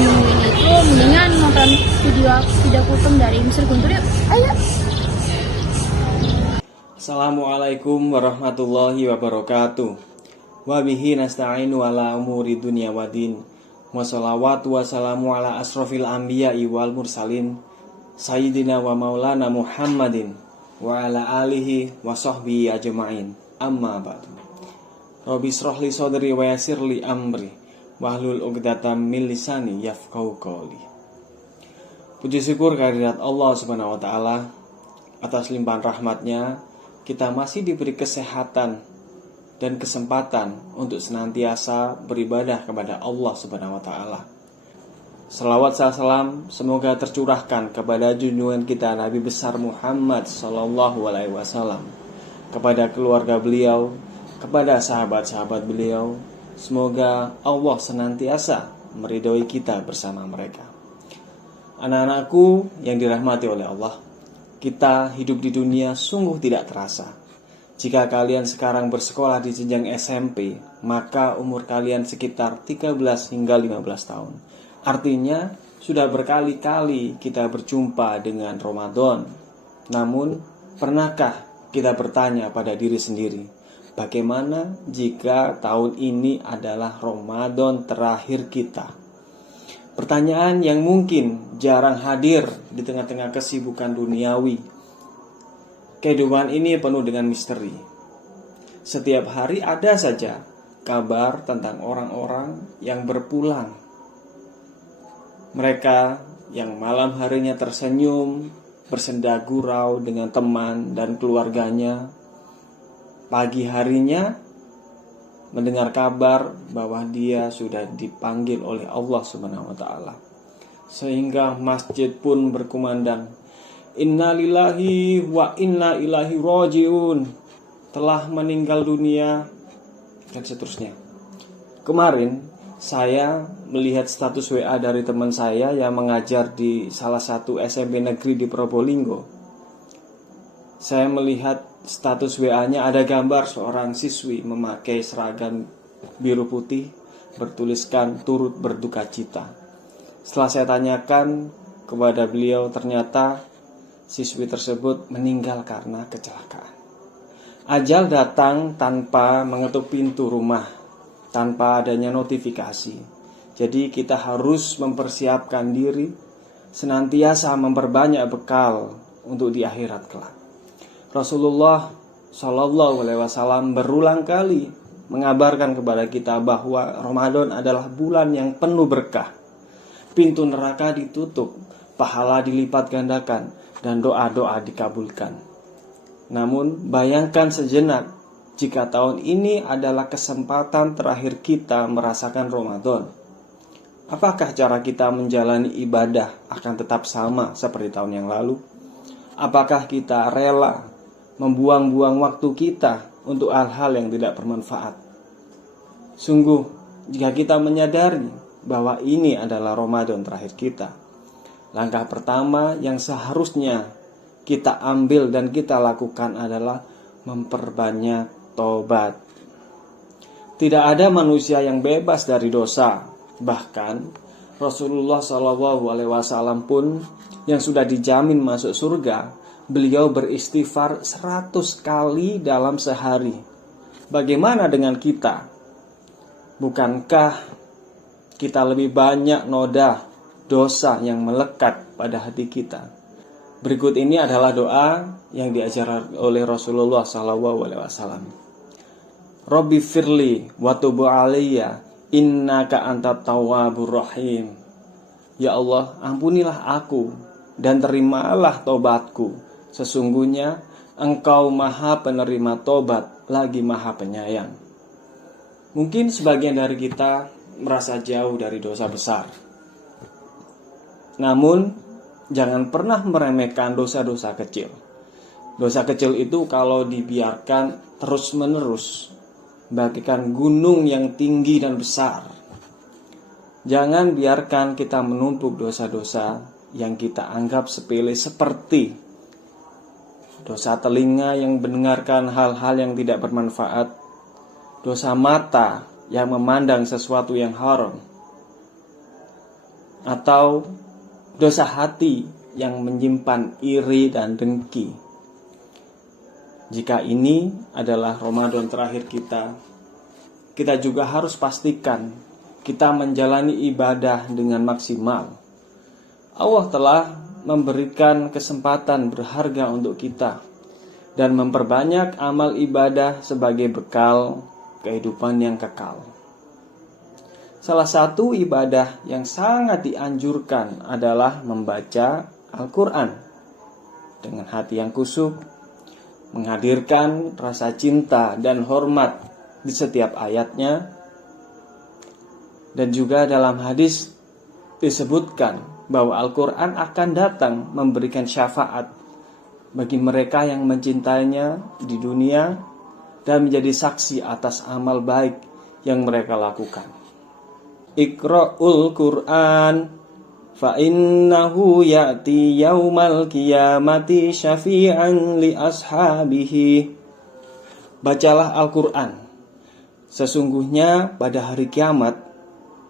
nungguin itu, mendingan nonton video kultum dari Mr. Guntur yuk. Ayo. Assalamualaikum warahmatullahi wabarakatuh. Wabihi nasta'inu ala umuri dunia wadin. Wassalawatu wassalamu ala asrofil anbiya'i wal mursalin Sayyidina wa maulana Muhammadin wa ala alihi wa sahbihi ajma'in. Amma ba'du. Rabbi shrah li sadri wa yassir li amri wahlul 'uqdatam min lisani yafqahu qawli. Puji syukur kehadirat Allah Subhanahu wa taala atas limpahan rahmatnya. Kita masih diberi kesehatan dan kesempatan untuk senantiasa beribadah kepada Allah Subhanahu wa taala. Selawat salam semoga tercurahkan kepada junjungan kita Nabi besar Muhammad sallallahu alaihi wasallam, kepada keluarga beliau, kepada sahabat-sahabat beliau. Semoga Allah senantiasa meridhoi kita bersama mereka. Anak-anakku yang dirahmati oleh Allah, kita hidup di dunia sungguh tidak terasa. Jika kalian sekarang bersekolah di jenjang SMP, maka umur kalian sekitar 13 hingga 15 tahun. Artinya, sudah berkali-kali kita berjumpa dengan Ramadan. Namun, pernahkah kita bertanya pada diri sendiri, bagaimana jika tahun ini adalah Ramadan terakhir kita? Pertanyaan yang mungkin jarang hadir di tengah-tengah kesibukan duniawi. Kehidupan ini penuh dengan misteri. Setiap hari ada saja kabar tentang orang-orang yang berpulang. Mereka yang malam harinya tersenyum, bersenda gurau dengan teman dan keluarganya. Pagi harinya mendengar kabar bahwa dia sudah dipanggil oleh Allah Subhanahu wa taala. Sehingga masjid pun berkumandang, Innalillahi wa inna ilaihi rajiun, telah meninggal dunia, dan seterusnya. Kemarin saya melihat status WA dari teman saya yang mengajar di salah satu SMP negeri di Probolinggo. Saya melihat status WA-nya ada gambar seorang siswi memakai seragam biru putih bertuliskan turut berduka cita. Setelah saya tanyakan kepada beliau, ternyata siswi tersebut meninggal karena kecelakaan. Ajal datang tanpa mengetuk pintu rumah, tanpa adanya notifikasi. Jadi kita harus mempersiapkan diri, senantiasa memperbanyak bekal untuk di akhirat kelak. Rasulullah Shallallahu alaihi wasallam berulang kali mengabarkan kepada kita bahwa Ramadan adalah bulan yang penuh berkah. Pintu neraka ditutup, pahala dilipat gandakan, dan doa-doa dikabulkan. Namun bayangkan sejenak jika tahun ini adalah kesempatan terakhir kita merasakan Ramadan. Apakah cara kita menjalani ibadah akan tetap sama seperti tahun yang lalu? Apakah kita rela membuang-buang waktu kita untuk hal-hal yang tidak bermanfaat? Sungguh, jika kita menyadari bahwa ini adalah Ramadan terakhir kita, langkah pertama yang seharusnya kita ambil dan kita lakukan adalah memperbanyak tobat. Tidak ada manusia yang bebas dari dosa. Bahkan Rasulullah SAW pun yang sudah dijamin masuk surga, beliau beristighfar 100 kali dalam sehari. Bagaimana dengan kita? Bukankah kita lebih banyak noda dosa yang melekat pada hati kita? Berikut ini adalah doa yang diajarkan oleh Rasulullah SAW. Rabbi firli wa tub alayya innaka antat tawwabur rahim. Ya Allah, ampunilah aku dan terimalah tobatku. Sesungguhnya Engkau Maha Penerima tobat lagi Maha Penyayang. Mungkin sebagian dari kita merasa jauh dari dosa besar. Namun jangan pernah meremehkan dosa-dosa kecil. Dosa kecil itu kalau dibiarkan terus-menerus bagaikan gunung yang tinggi dan besar. Jangan biarkan kita menumpuk dosa-dosa yang kita anggap sepele, seperti dosa telinga yang mendengarkan hal-hal yang tidak bermanfaat, dosa mata yang memandang sesuatu yang haram, atau dosa hati yang menyimpan iri dan dengki. Jika ini adalah Ramadan terakhir kita juga harus pastikan kita menjalani ibadah dengan maksimal. Allah telah memberikan kesempatan berharga untuk kita dan memperbanyak amal ibadah sebagai bekal kehidupan yang kekal. Salah satu ibadah yang sangat dianjurkan adalah membaca Al-Quran dengan hati yang kusuk, menghadirkan rasa cinta dan hormat di setiap ayatnya. Dan juga dalam hadis disebutkan bahwa Al-Quran akan datang memberikan syafaat bagi mereka yang mencintainya di dunia dan menjadi saksi atas amal baik yang mereka lakukan. Iqra'ul Qur'an fa innahu ya'ti yaumal qiyamati syafi'an li ashabihi. Bacalah Al-Quran. Sesungguhnya pada hari kiamat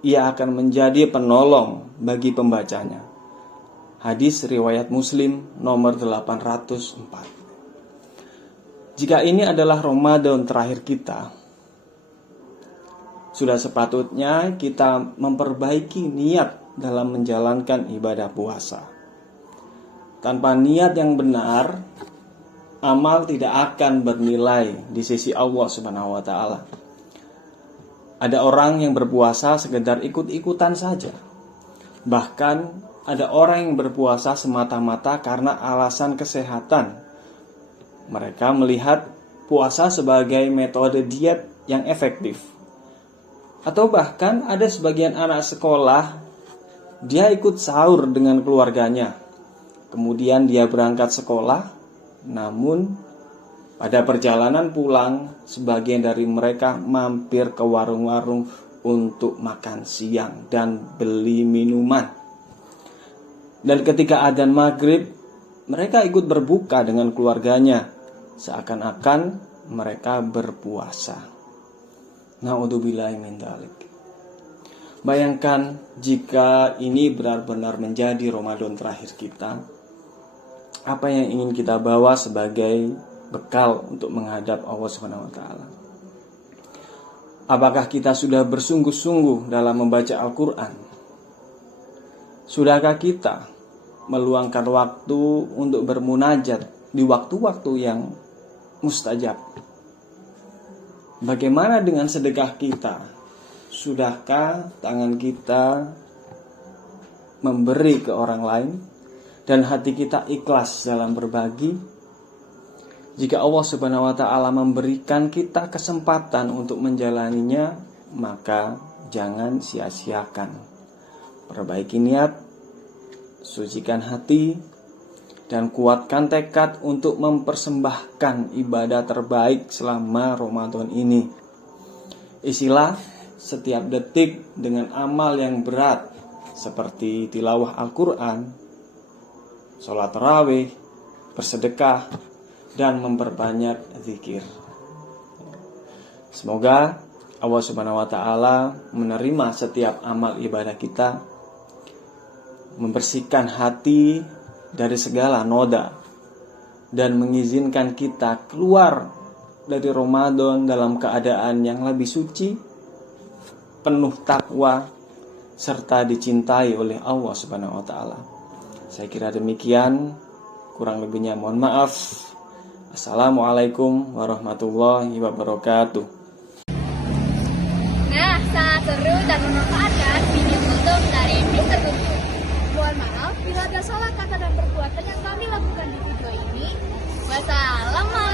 ia akan menjadi penolong bagi pembacanya. Hadis riwayat Muslim nomor 804. Jika ini adalah Ramadan terakhir kita, sudah sepatutnya kita memperbaiki niat dalam menjalankan ibadah puasa. Tanpa niat yang benar, amal tidak akan bernilai di sisi Allah Subhanahu wa taala. Ada orang yang berpuasa sekedar ikut-ikutan saja. Bahkan ada orang yang berpuasa semata-mata karena alasan kesehatan. Mereka melihat puasa sebagai metode diet yang efektif. Atau bahkan ada sebagian anak sekolah, dia ikut sahur dengan keluarganya. Kemudian dia berangkat sekolah, namun pada perjalanan pulang, sebagian dari mereka mampir ke warung-warung untuk makan siang dan beli minuman. Dan ketika adzan maghrib, mereka ikut berbuka dengan keluarganya, seakan-akan mereka berpuasa. Na'udzubillahi min dzalik. Bayangkan jika ini benar-benar menjadi Ramadan terakhir kita, apa yang ingin kita bawa sebagai bekal untuk menghadap Allah Subhanahu wa taala. Apakah kita sudah bersungguh-sungguh dalam membaca Al-Quran? Sudahkah kita meluangkan waktu untuk bermunajat di waktu-waktu yang mustajab? Bagaimana dengan sedekah kita? Sudahkah tangan kita memberi ke orang lain dan hati kita ikhlas dalam berbagi? Jika Allah Subhanahu wa taala memberikan kita kesempatan untuk menjalaninya, maka jangan sia-siakan. Perbaiki niat, sucikan hati, dan kuatkan tekad untuk mempersembahkan ibadah terbaik selama Ramadan ini. Isilah setiap detik dengan amal yang berat seperti tilawah Al-Quran, sholat tarawih, bersedekah, dan memperbanyak zikir. Semoga Allah Subhanahu wa taala menerima setiap amal ibadah kita, membersihkan hati dari segala noda, dan mengizinkan kita keluar dari Ramadan dalam keadaan yang lebih suci, penuh takwa, serta dicintai oleh Allah Subhanahu wa taala. Saya kira demikian, kurang lebihnya mohon maaf. Assalamualaikum warahmatullahi wabarakatuh. Nah, sangat seru dan memanfaatkan video kultum dari Mr. Guntur. Mohon maaf bila ada salah kata dan perbuatan yang kami lakukan di video ini. Wassalamualaikum.